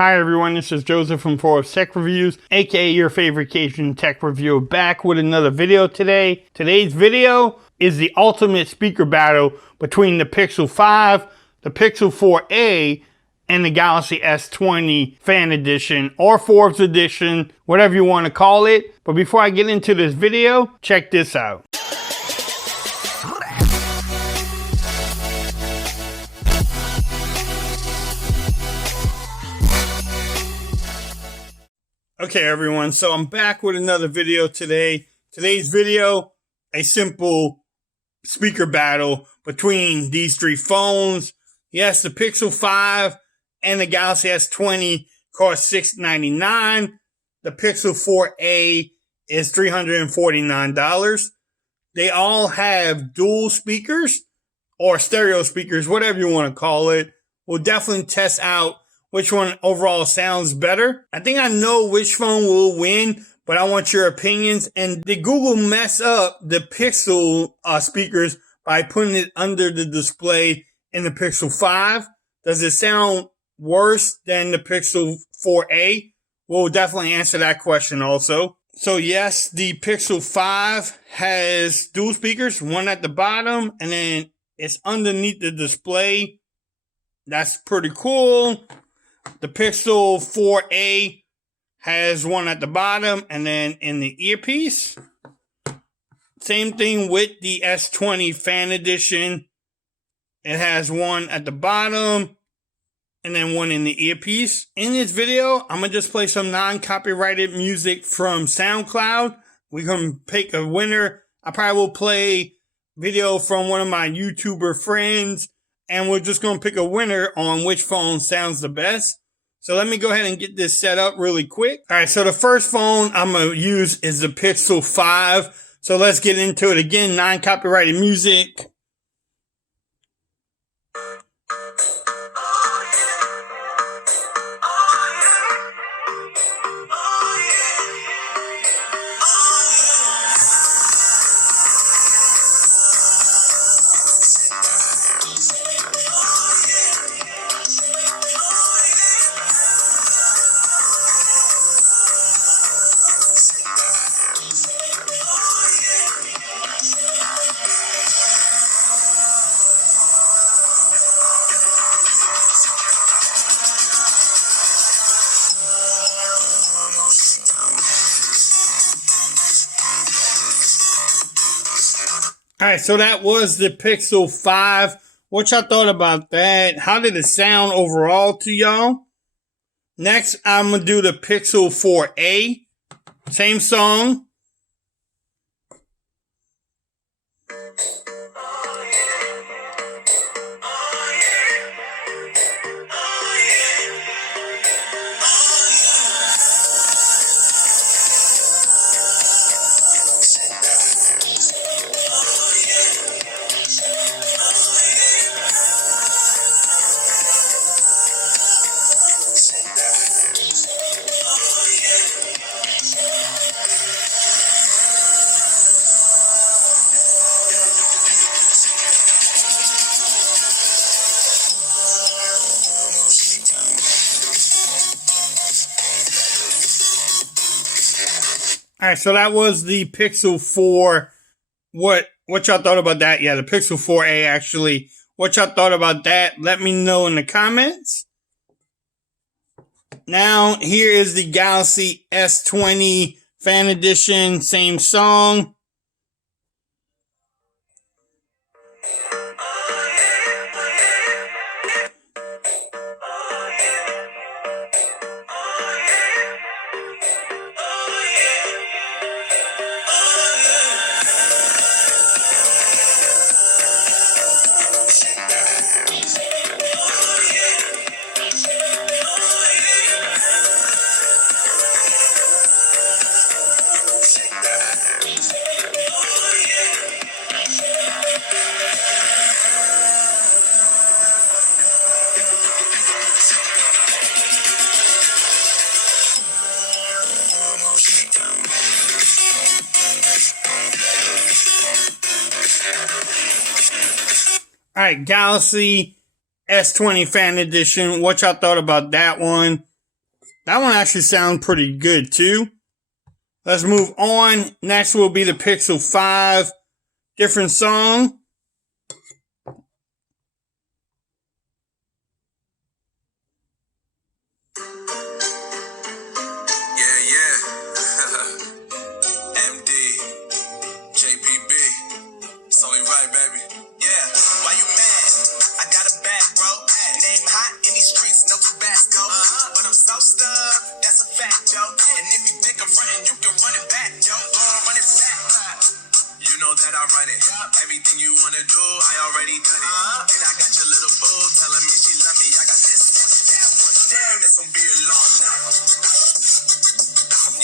Hi everyone, this is Joseph from 4a Tech Reviews, aka your favorite Cajun tech reviewer, back with another video today. Today's video is the ultimate speaker battle between the Pixel 5, the Pixel 4a, and the Galaxy S20 Fan Edition or Forbes Edition, whatever you want to call it. But before I get into this video, check this out. Okay everyone, so I'm back with another video today. Today's video, a simple speaker battle between these three phones. Yes, the Pixel 5 and the Galaxy S20 cost $699. The Pixel 4a is $349. They all have dual speakers or stereo speakers, whatever you want to call it. We'll definitely test out which one overall sounds better. I think I know which phone will win, but I want your opinions. And did Google mess up the Pixel speakers by putting it under the display in the Pixel 5? Does it sound worse than the Pixel 4a? We'll definitely answer that question also. So yes, the Pixel 5 has dual speakers, one at the bottom, and then it's underneath the display. That's pretty cool. The Pixel 4a has one at the bottom and then in the earpiece. Same thing with the S20 Fan Edition. It has one at the bottom and then one in the earpiece. In this video, I'm going to just play some non-copyrighted music from SoundCloud. We're going to pick a winner. I probably will play video from one of my YouTuber friends, and we're just going to pick a winner on which phone sounds the best. So let me go ahead and get this set up really quick. All right, so the first phone I'm going to use is the Pixel 5. So let's get into it again. Non-copyrighted music. All right, so that was the Pixel 5. What y'all thought about that? How did it sound overall to y'all? Next, I'm going to do the Pixel 4a. Same song. All right, so that was the Pixel 4. What y'all thought about that? Yeah, the Pixel 4a actually. What y'all thought about that? Let me know in the comments. Now, here is the Galaxy S20 Fan Edition. Same song. All right, Galaxy S20 Fan Edition. What y'all thought about that one? That one actually sounds pretty good too. Let's move on. Next will be the Pixel 5. Different song. That I run it. Everything you wanna do, I already done it. And I got your little boo telling me she love me. I got this one. Damn, this gon' be a long night.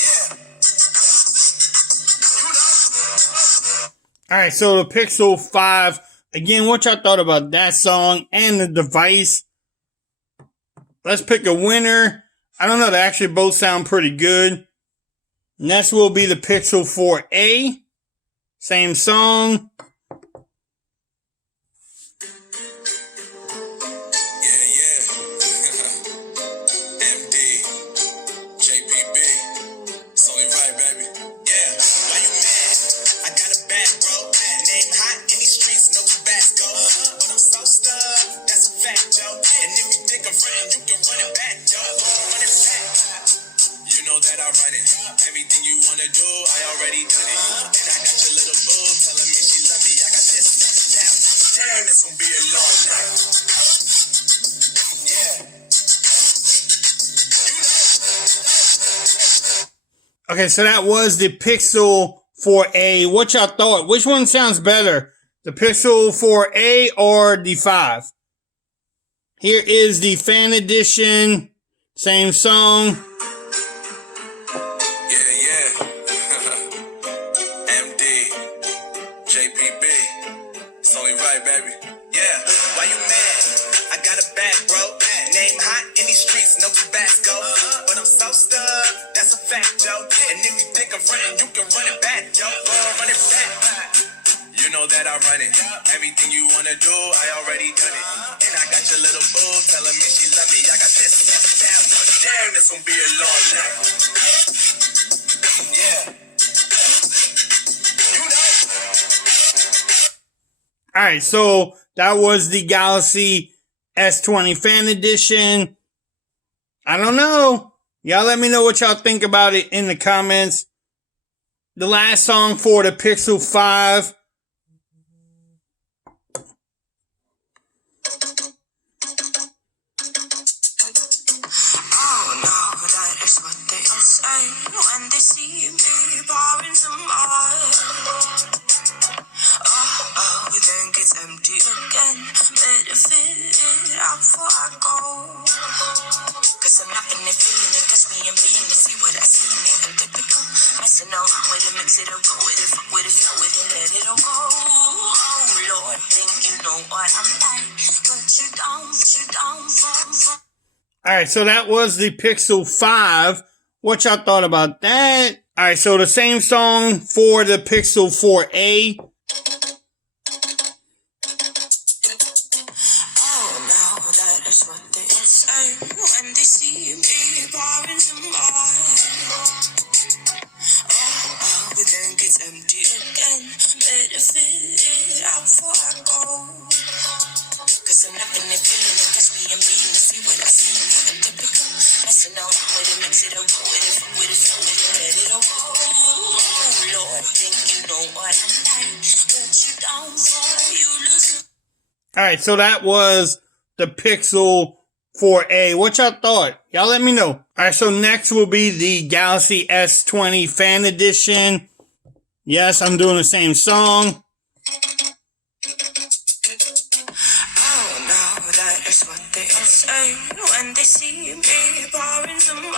Yeah. You know. Alright, so the Pixel 5. Again, what y'all thought about that song and the device? Let's pick a winner. I don't know, they actually both sound pretty good. Next will be the Pixel 4a. Same song. That I run it. Everything you wanna do, I already done it. And I got your little boo telling me she love me. I got this. Damn, this gon' be a long night. Yeah. Okay, so that was the Pixel 4a. What y'all thought? Which one sounds better? The Pixel 4a or the 5? Here is the fan edition. Same song. Baby. Yeah, why you mad? I got a bag, bro. Name hot in these streets, no Tabasco. But I'm so stuck, that's a fact, yo. And if you think I'm running, you can run it back, yo. Run it back. You know that I run it. Everything you wanna do, I already done it. And I got your little boo telling me she love me. I got this. Damn, this gon' be a long night. Yeah. Alright, so that was the Galaxy S20 Fan Edition. I don't know. Y'all let me know what y'all think about it in the comments. The last song for the Pixel 5. Oh no, that is what they all say when they see me pouring some more. Oh, we think it's empty again. Better fill it up before I go. Cause I'm not in it, feeling it, touch me and being to see what I see. Even typical, messing around with it, mix it up, go with it, fuck with it, flow with it, let it all go. Oh Lord, think you know what I'm like, but you don't fall. Alright, so that was the Pixel 5. What y'all thought about that? Alright, so the same song for the Pixel 4a. When they see me pouring some more. Oh, we think it's empty again. Better fill it up before I go. Cause I'm not in it, feeling it, touch me and being to see what I see. Even typical, messing around with it, mix it up, go with it, fuck with it, flow with it, let it all go. Oh Lord, think you know what I'm like, but you don't fall, you lose. Alright, so that was the Pixel 4a. What y'all thought? Y'all let me know. Alright, so next will be the Galaxy S20 Fan Edition. Yes, I'm doing the same song. Oh no, that is what they all say when they see me pouring some more.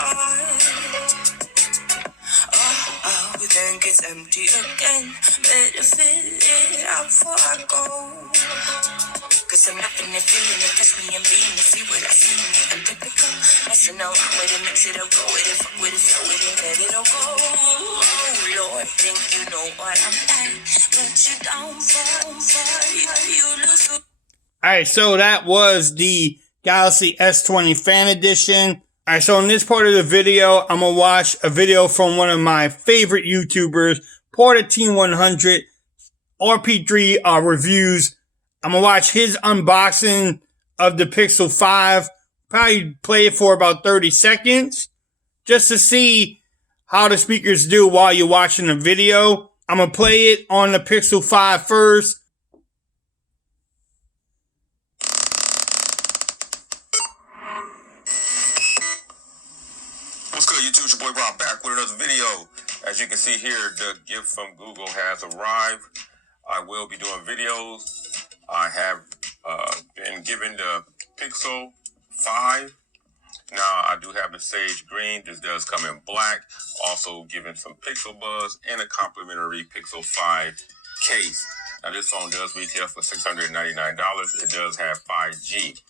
Oh, we think it's empty again. Better fill it up before I go. Cause I'm not in it, feeling it, touch me and being to see what I see. I'm typical, messing around with it, mix it up, go with it, fuck with it, flow with it, let it all go. Oh Lord, think you know what I'm like, but you don't fall, you lose. Alright, so that was the Galaxy S20 Fan Edition. Alright, so in this part of the video, I'm going to watch a video from one of my favorite YouTubers, Porter Team 100, RP3 reviews. I'm going to watch his unboxing of the Pixel 5. Probably play it for about 30 seconds just to see how the speakers do while you're watching the video. I'm going to play it on the Pixel 5 first. What's good, YouTube? It's your boy Rob back with another video. As you can see here, the gift from Google has arrived. I will be doing videos. I have been given the Pixel 5. Now, I do have the Sage Green. This does come in black. Also given some Pixel Buzz and a complimentary Pixel 5 case. Now, this phone does retail for $699. It does have 5G.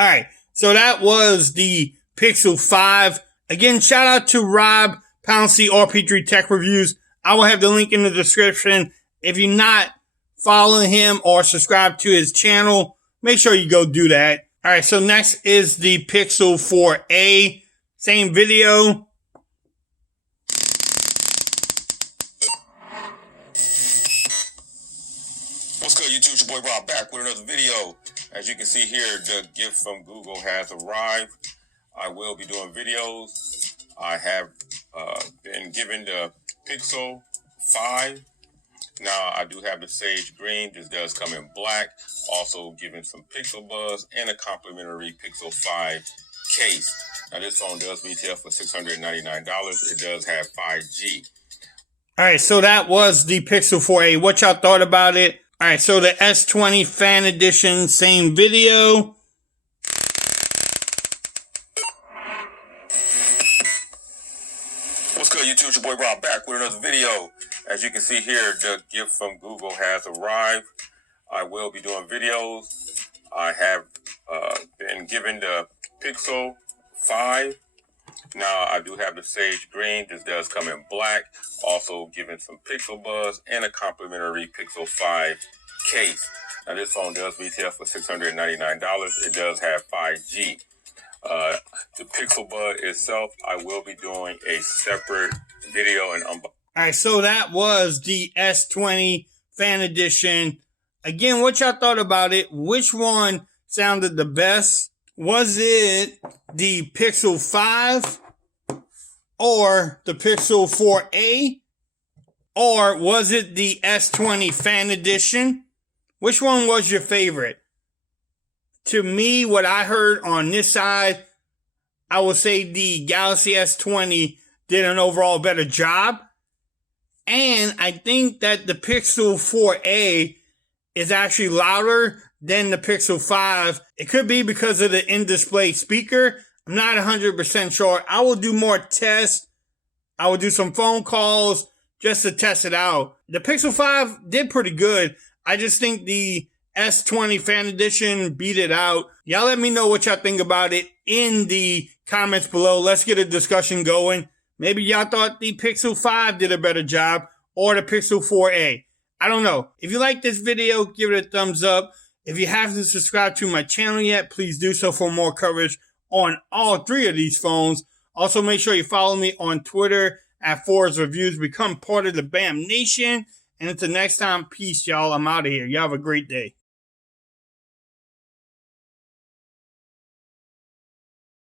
Alright, so that was the Pixel 5. Again, shout out to Rob Pouncey, RP3 Tech Reviews. I will have the link in the description. If you're not following him or subscribe to his channel, make sure you go do that. Alright, so next is the Pixel 4a. Same video. What's good, YouTube? It's your boy Rob back with another video. As you can see here, the gift from Google has arrived. I will be doing videos. I have been given the Pixel 5. Now, I do have the Sage Green. This does come in black. Also given some Pixel Buzz and a complimentary Pixel 5 case. Now, this phone does retail for $699. It does have 5G. Alright, so that was the Pixel 4a. What y'all thought about it? Alright, so the S20 Fan Edition, same video. What's good, YouTube? It's your boy Rob back with another video. As you can see here, the gift from Google has arrived. I will be doing videos. I have been given the Pixel 5. Now, I do have the Sage Green. This does come in black. Also given some Pixel Buzz and a complimentary Pixel 5 case. Now, this phone does retail for $699. It does have 5G. The Pixel Bud itself, I will be doing a separate video and unboxing. Alright, so that was the S20 Fan Edition. Again, what y'all thought about it? Which one sounded the best? Was it the Pixel 5 or the Pixel 4a? Or was it the S20 Fan Edition? Which one was your favorite? To me, what I heard on this side, I would say the Galaxy S20 did an overall better job. And I think that the Pixel 4a is actually louder than the Pixel 5. It could be because of the in-display speaker. I'm not 100% sure. I will do more tests. I will do some phone calls just to test it out. The Pixel 5 did pretty good. I just think the S20 Fan Edition beat it out. Y'all let me know what y'all think about it in the comments below. Let's get a discussion going. Maybe y'all thought the Pixel 5 did a better job or the Pixel 4a. I don't know. If you like this video, give it a thumbs up. If you haven't subscribed to my channel yet, please do so for more coverage on all three of these phones. Also, make sure you follow me on Twitter at 4a-Reviews. Become part of the BAM Nation. And until next time, peace, y'all. I'm out of here. Y'all have a great day.